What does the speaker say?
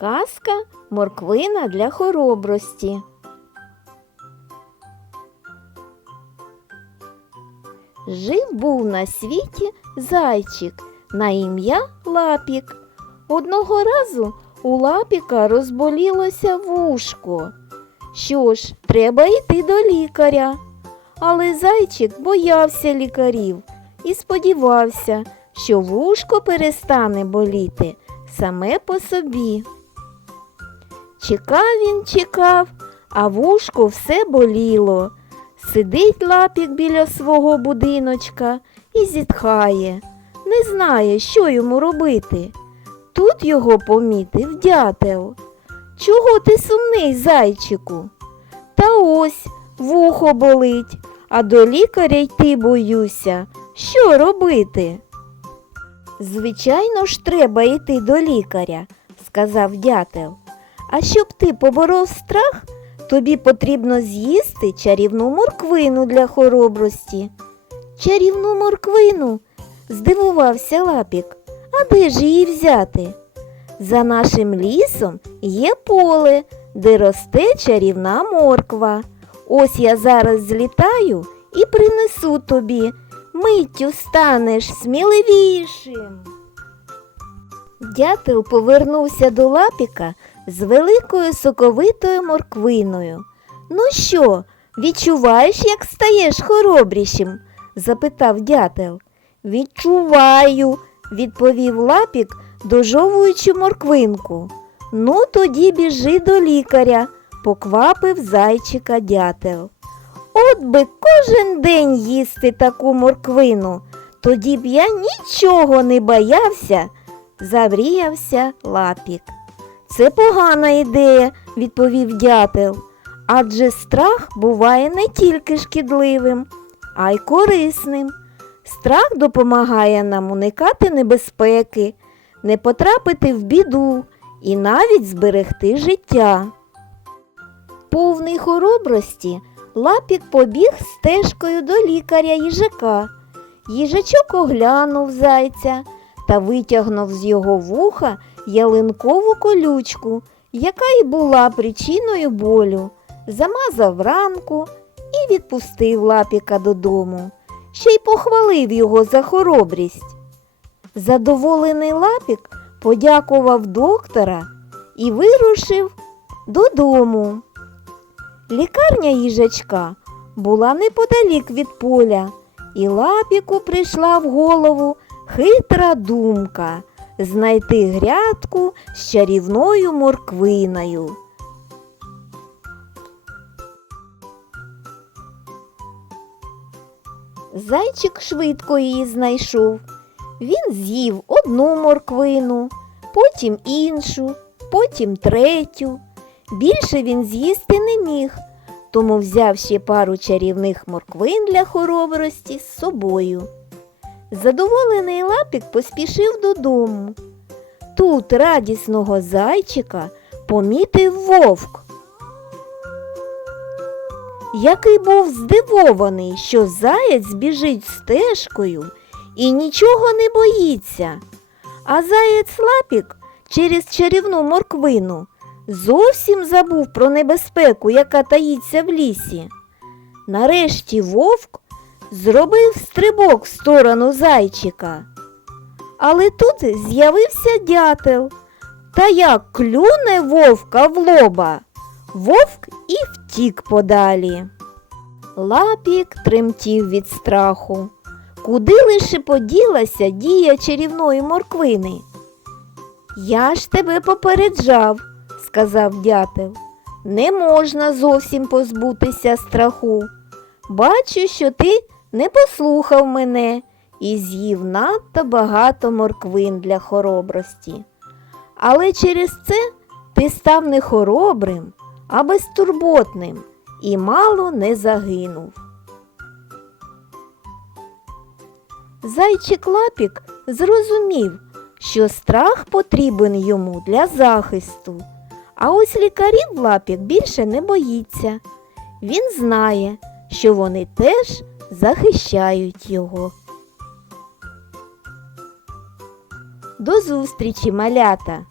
Казка морквина для хоробрості. Жив був на світі зайчик на ім'я Лапік. Одного разу у лапіка розболілося вушко. Що ж, треба йти до лікаря. Але зайчик боявся лікарів і сподівався, що вушко перестане боліти саме по собі. Чекав він, чекав, а вушко все боліло. Сидить лапік біля свого будиночка і зітхає, не знає, що йому робити. Тут його помітив дятел. Чого ти сумний, зайчику? Та ось вухо болить, а до лікаря йти боюся. Що робити? Звичайно ж, треба йти до лікаря, сказав дятел. А щоб ти поборов страх, тобі потрібно з'їсти чарівну морквину для хоробрості. Чарівну морквину? здивувався лапік. А де ж її взяти? За нашим лісом є поле, де росте чарівна морква. Ось я зараз злітаю і принесу тобі. Миттю станеш сміливішим. Дятел повернувся до лапіка з великою соковитою морквиною. Ну що, відчуваєш, як стаєш хоробрішим? запитав дятел. Відчуваю, відповів лапік, дожовуючи морквинку. Ну, тоді біжи до лікаря, поквапив зайчика дятел. От би кожен день їсти таку морквину, тоді б я нічого не боявся, завріявся лапік. Це погана ідея, відповів дятел. Адже страх буває не тільки шкідливим, а й корисним. Страх допомагає нам уникати небезпеки, не потрапити в біду і навіть зберегти життя. Повний хоробрості лапік побіг стежкою до лікаря їжака. Їжачок оглянув зайця та витягнув з його вуха ялинкову колючку, яка й була причиною болю, замазав ранку і відпустив лапіка додому, ще й похвалив його за хоробрість. Задоволений лапік подякував доктора і вирушив додому. Лікарня їжачка була неподалік від поля, і лапіку прийшла в голову хитра думка знайти грядку з чарівною морквиною. Зайчик швидко її знайшов. Він з'їв одну морквину, потім іншу, потім третю. Більше він з'їсти не міг, тому взяв ще пару чарівних морквин для хоробрості з собою. Задоволений лапік поспішив додому. Тут радісного зайчика помітив вовк, який був здивований, що заєць біжить стежкою і нічого не боїться. А заєць лапік через чарівну морквину зовсім забув про небезпеку, яка таїться в лісі. Нарешті вовк зробив стрибок в сторону зайчика. Але тут з'явився дятел. Та як клюне вовка в лоба, вовк і втік подалі. Лапік тремтів від страху. Куди лише поділася дія чарівної морквини? Я ж тебе попереджав, сказав дятел. Не можна зовсім позбутися страху. Бачу, що ти не послухав мене і з'їв надто багато морквин для хоробрості. Але через це ти став не хоробрим, а безтурботним і мало не загинув. Зайчик лапік зрозумів, що страх потрібен йому для захисту. А ось лікарів лапік більше не боїться. Він знає, що вони теж захищають його. До зустрічі, малята!